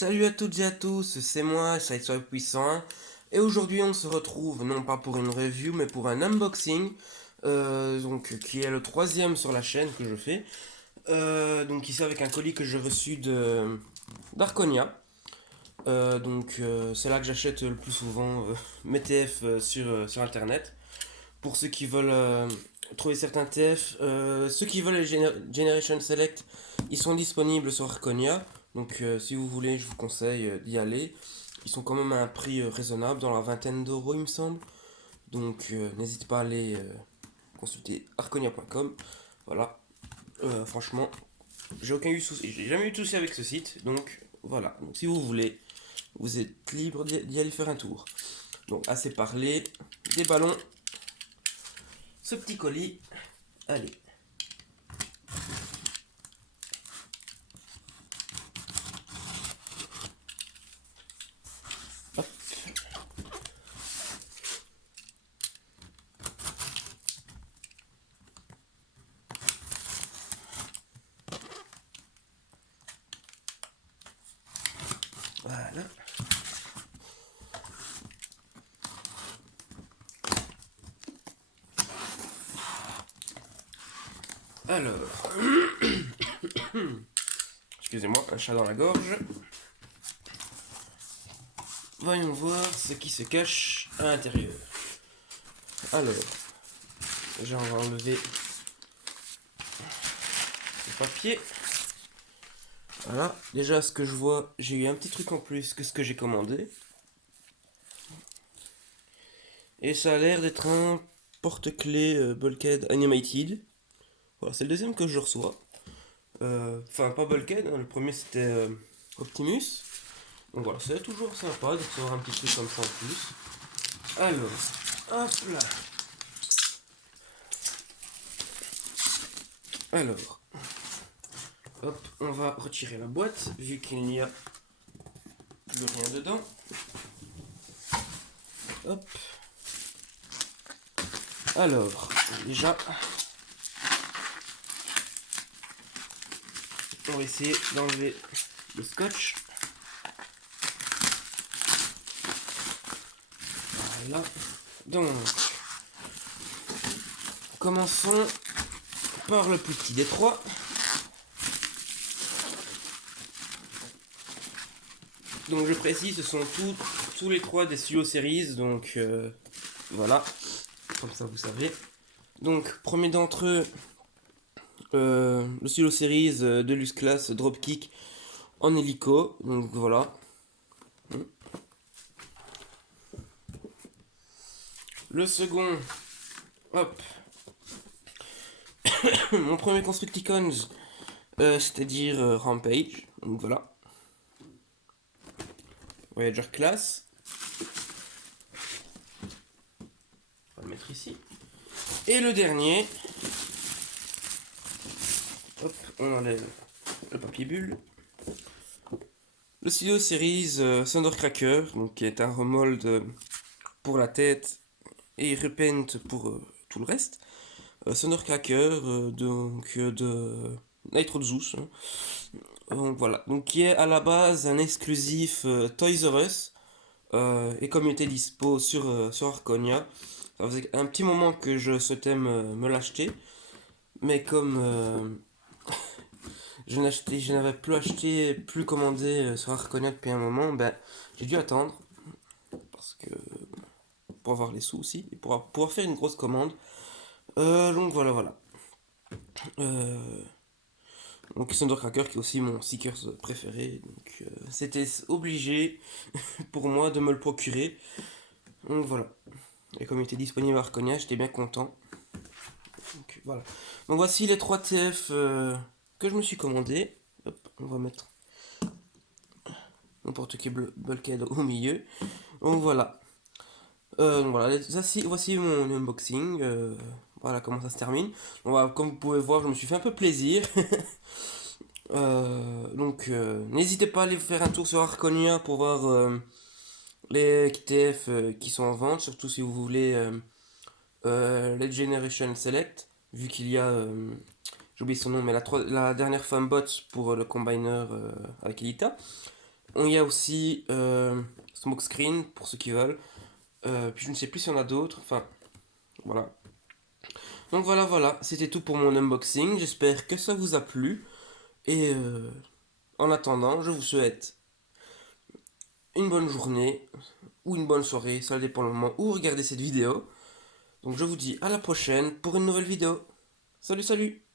Salut à toutes et à tous, c'est moi, Sideswipe Puissant, et aujourd'hui on se retrouve non pas pour une review mais pour un unboxing, qui est le troisième sur la chaîne que je fais. Donc ici avec un colis que j'ai reçu de d'Arconia. C'est là que j'achète le plus souvent mes TF sur internet. Pour ceux qui veulent trouver certains TF, ceux qui veulent les Generation Select, ils sont disponibles sur Arconia. Si vous voulez, je vous conseille d'y aller. Ils sont quand même à un prix raisonnable, dans la vingtaine d'euros, il me semble. N'hésite pas à aller consulter arconia.com. Voilà. Franchement, j'ai jamais eu de souci avec ce site. Donc voilà. Donc si vous voulez, vous êtes libre d'y aller faire un tour. Donc assez parlé, des ballons, ce petit colis. Allez. Hop. Voilà. Alors, excusez-moi, un chat dans la gorge. Voyons voir ce qui se cache à l'intérieur. Alors, déjà on va enlever le papier. Voilà, déjà ce que je vois, j'ai eu un petit truc en plus que ce que j'ai commandé. Et ça a l'air d'être un porte-clés Bulkhead Animated. Voilà, c'est le deuxième que je reçois. Enfin, pas Bulkhead, hein, le premier c'était Optimus. Donc voilà, c'est toujours sympa de recevoir un petit truc comme ça en plus. Alors, hop là. Alors, hop, on va retirer la boîte vu qu'il n'y a plus rien dedans. Hop. Alors, déjà, on va essayer d'enlever le scotch. Voilà. Donc, commençons par le plus petit des trois. Donc je précise, ce sont tous les trois des Studio Series, voilà, comme ça vous savez. Donc premier d'entre eux, le Studio Series Deluxe Class Dropkick en hélico, donc voilà. Le second, hop, mon premier Constructicons, c'est-à-dire Rampage, donc voilà. Voyager Class. On va le mettre ici. Et le dernier, hop, on enlève le papier bulle. Le Studio Series Thundercracker, donc qui est un remold pour la tête et Repent pour tout le reste. Thundercracker, de Nitro Zeus. Hein. Donc voilà, donc qui est à la base un exclusif Toys R Us et comme il était dispo sur Arconia, ça faisait un petit moment que je souhaitais me l'acheter, mais comme je n'avais plus acheté, plus commandé sur Arconia depuis un moment, ben j'ai dû attendre parce que pour avoir les sous aussi et pour pouvoir faire une grosse commande. Donc voilà. Euh, donc Thundercracker qui est aussi mon Seekers préféré, c'était obligé pour moi de me le procurer. Donc voilà. Et comme il était disponible à Arconia, j'étais bien content. Donc voilà. Donc voici les 3 TF que je me suis commandé. Hop, on va mettre n'importe quel bulkhead au milieu. Donc voilà. Voici mon unboxing. Voilà comment ça se termine. Comme vous pouvez voir, je me suis fait un peu plaisir. N'hésitez pas à aller faire un tour sur Arconia pour voir les TF qui sont en vente, surtout si vous voulez les Generation Select, vu qu'il y a, j'ai oublié son nom, mais la dernière femme bot pour le combiner avec Elita. Il y a aussi Smokescreen pour ceux qui veulent. Puis je ne sais plus s'il y en a d'autres. Enfin, voilà. Donc voilà, c'était tout pour mon unboxing. J'espère que ça vous a plu. Et en attendant, je vous souhaite une bonne journée ou une bonne soirée, ça dépend le moment où vous regardez cette vidéo. Donc je vous dis à la prochaine pour une nouvelle vidéo. Salut, salut!